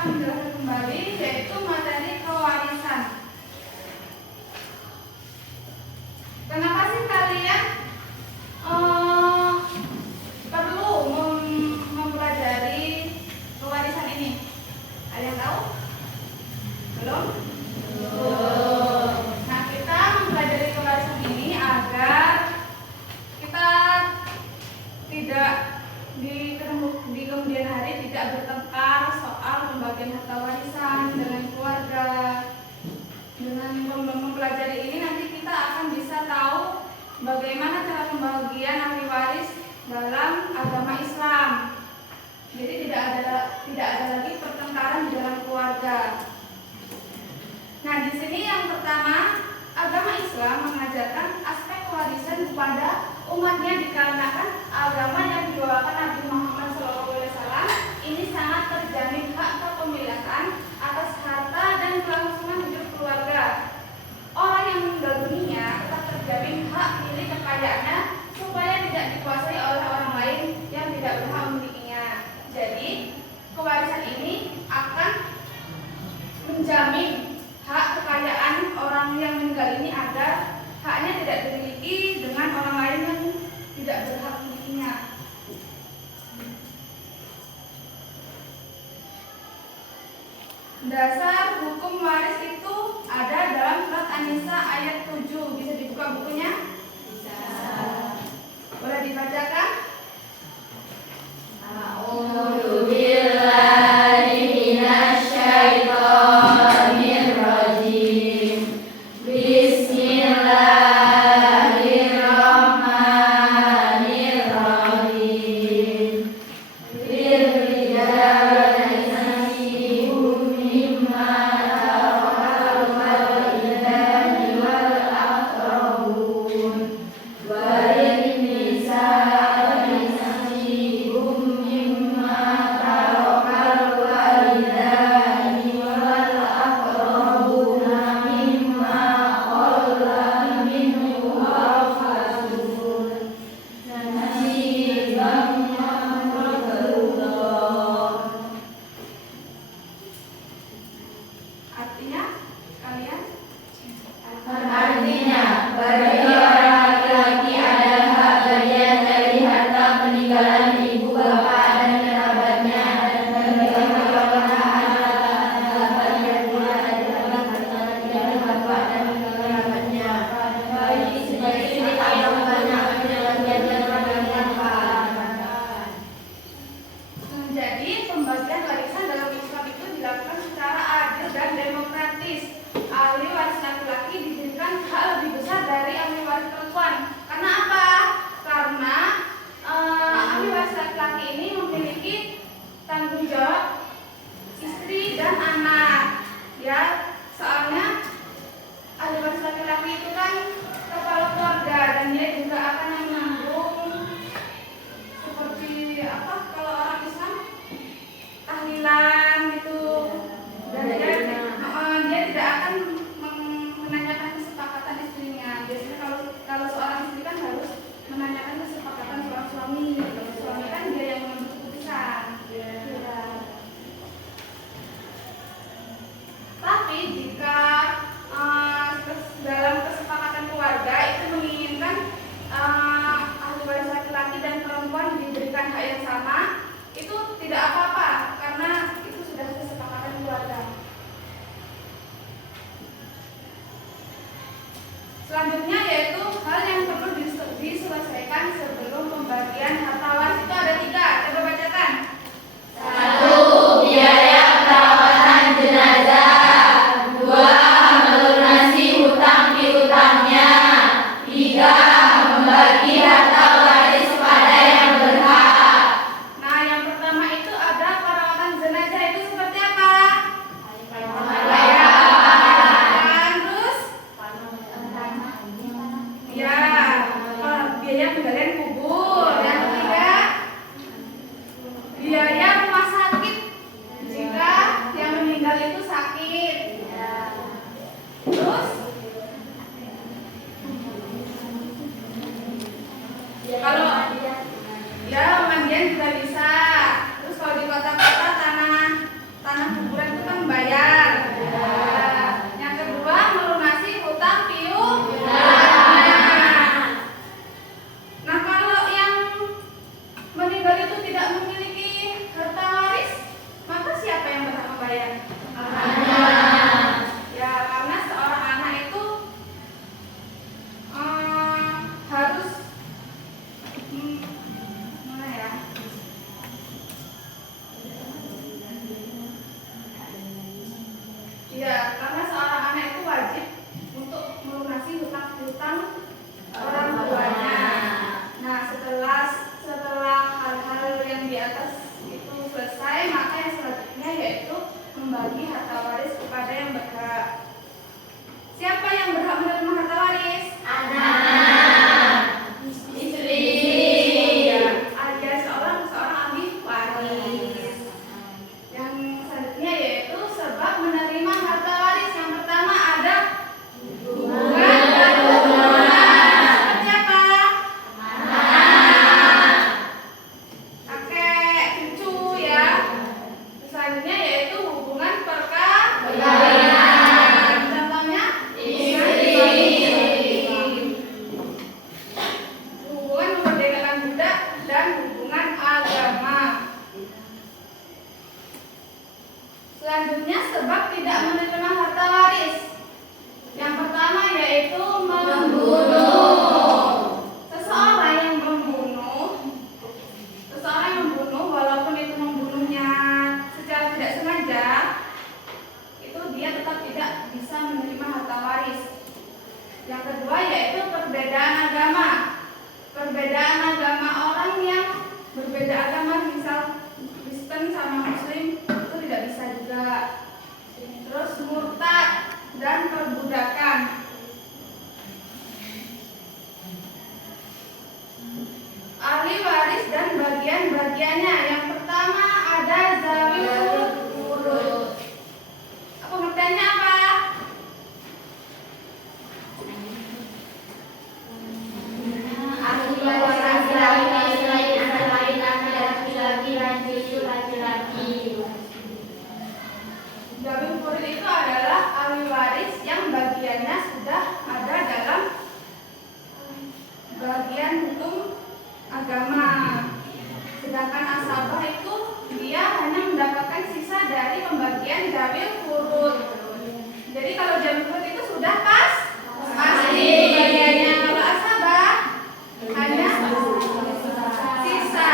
menjelaskan kembali yaitu materi kewarisan. Kenapa sih kalian perlu mempelajari kewarisan ini? Kalian tahu? Belum? Belum. Nah, kita mempelajari kewarisan ini agar kita tidak di kemudian hari tidak bertengkar soal pembagian harta warisan dengan keluarga. Dengan mempelajari ini nanti kita akan bisa tahu bagaimana cara pembagian ahli waris dalam agama Islam. Jadi tidak ada lagi pertengkaran di dalam keluarga. Nah, di sini yang pertama, agama Islam mengajarkan aspek warisan kepada umatnya dikarenakan agama yang dibawakan Nabi Muhammad SAW ini sangat terjamin hak kepemilikan atas harta dan kelangsungan hidup keluarga. Orang yang meninggal dunia tetap terjamin hak milik kekayaannya supaya tidak dikuasai oleh orang lain yang tidak berhak memilikinya. Jadi, kewarisan ini akan menjamin hak kekayaan orang yang meninggal ini agar haknya tidak dimiliki dengan orang lain yang tidak berhak memilikinya. Dasar hukum waris itu ada dalam surat An-Nisa ayat 7. Bisa dibuka bukunya? Bisa. Boleh dibacakan? A'udzu billahi minasyaitonir rajim. Bismillahirrahmanirrahim. Selanjutnya yaitu hal yang perlu diselesaikan sebelum pembagian harta waris itu ada 3. Coba bacakan. 1. Biaya perawatan jenazah. 2. Melunasi hutang piutangnya. 3. Membagi harta waris pada yang berhak. Nah, yang pertama itu ada perawatan jenazah, itu seperti apa? Biaya penggalian kubur. Yang ketiga, biaya rumah sakit jika yang meninggal itu sakit. Terus kalau ya pemandian juga bisa. Terus kalau di kota-kota tanah kuburan selesai, maka yang selanjutnya yaitu membagi harta waris kepada yang berhak. Siapa yang berhak menerima harta waris? Anak, istri, Ada seorang ahli waris. Yang selanjutnya yaitu sebab menerima harta waris. Yang pertama ada hubungan keturunan. Seperti apa? Kakek, cucu ya. Selanjutnya yaitu hubungan perkawinan. Contohnya hubungan memerdekakan budak dan hubungan agama. Selanjutnya sebab tidak menerima harta waris. Yang pertama yaitu membunuh. Seseorang yang membunuh walaupun itu membunuhnya secara tidak sengaja, itu dia tetap tidak bisa menerima harta waris. Yang kedua yaitu perbedaan agama. Perbedaan agama orang yang berbeda agama, misal Kristen sama Muslim, itu tidak bisa juga. Terus murtad dan perbudakan. Ahli waris dan bagian-bagiannya. Yang pertama ada zawil furud. Apa pengertiannya apa? ahli waris laki-laki selain anak laki-laki, laki-laki dan cucu laki-laki. Zawil furud itu adalah ahli waris yang bagiannya sudah ada dalam bagian hukum agama. Sedangkan asabah itu dia hanya mendapatkan sisa dari pembagian zawil furud. Jadi kalau zawil furud itu sudah pasti bagiannya. Kalau asabah hanya sisa.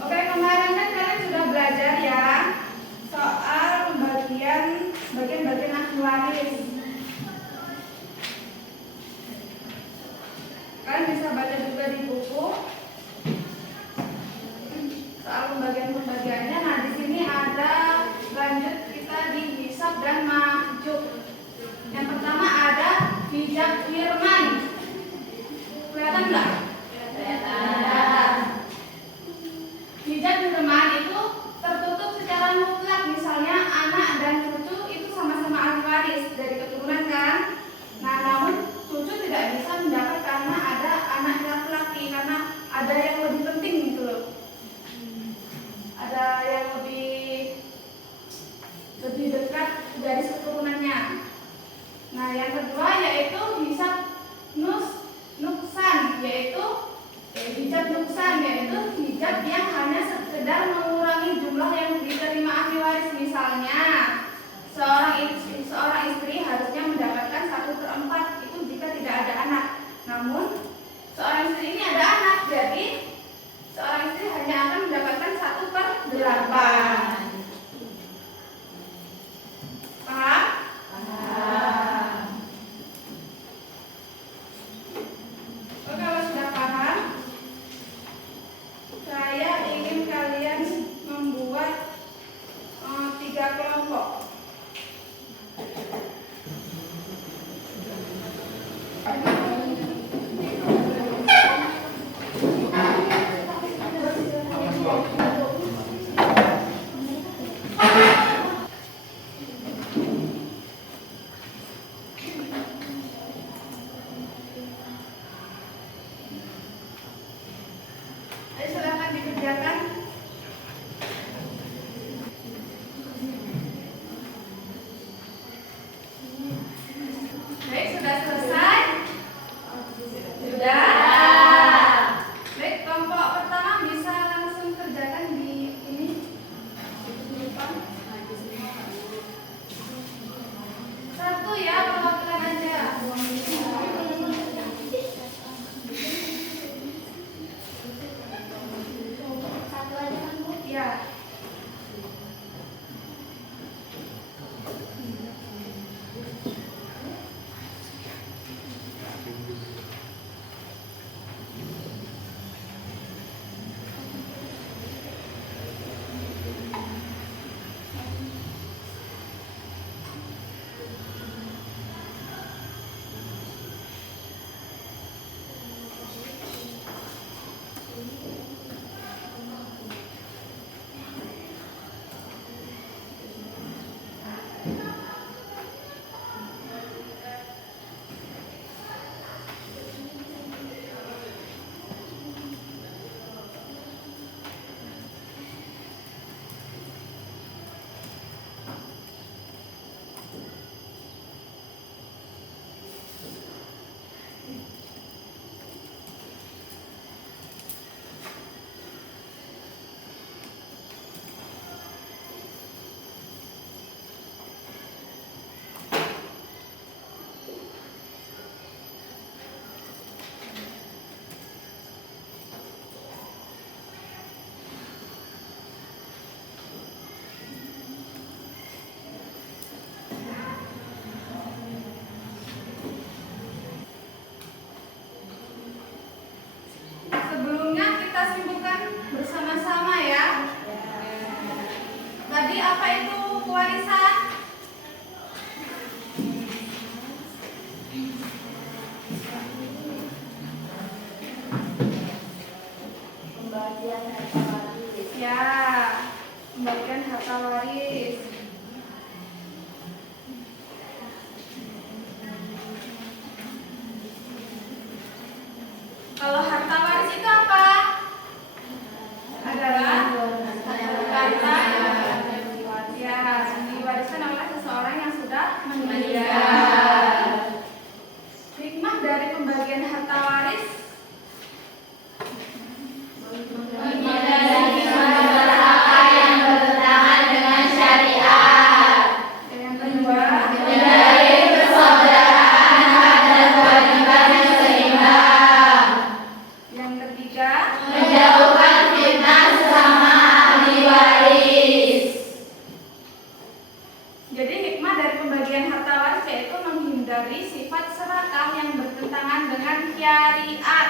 Oke, kemarin kan kalian sudah belajar ya soal bagian-bagian ahli waris. Kalian bisa baca juga di buku soal pembagiannya. Nah, di sini ada lanjut kita di hisab dan mahjub. Yang pertama ada hijab firman. Kelihatan nggak? Hijab firman itu tertutup secara mutlak. Misalnya anak dan cucu itu sama-sama ahli waris dari keturunan kan. Nah, namun cucu tidak bisa mendapat karena ada anak laki-laki, karena ada yang lebih penting gitu loh. Ada yang lebih dekat dari keturunannya. Nah, yang kedua yaitu hisab nuksan, yaitu hijab nuksan, yaitu hijab yang hanya sekedar mengurangi jumlah yang diterima ahli waris. Misalnya seorang istri harusnya mendapatkan 1/4 itu jika tidak ada anak. Namun seorang istri ini ada anak, jadi seorang istri hanya akan mendapatkan 1/8. Paham? Oke, kalau sudah paham, saya ingin kalian membuat 3 kelompok. Pembagian harta waris. Ya, pembagian harta waris. Kalau harta waris itu apa? Adalah harta ya, diwariskan oleh seseorang yang sudah meninggal. Hikmah dari pembagian harta waris Menghindari beberapa yang bertentangan dengan syariat. yang kedua, Menghindari persaudaraan dan kewajiban yang seimbang. yang ketiga, Menjauhkan fitnah sesama ahli waris. jadi hikmah dari pembagian harta waris yaitu menghindari sifat serakah yang bertentangan dengan syariat.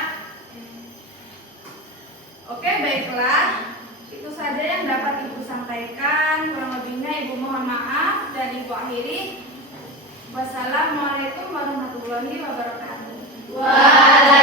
Oke, baiklah. Itu saja yang dapat Ibu sampaikan. Kurang lebihnya Ibu mohon maaf dan Ibu akhiri. Wassalamualaikum warahmatullahi wabarakatuh. Waalaikumsalam.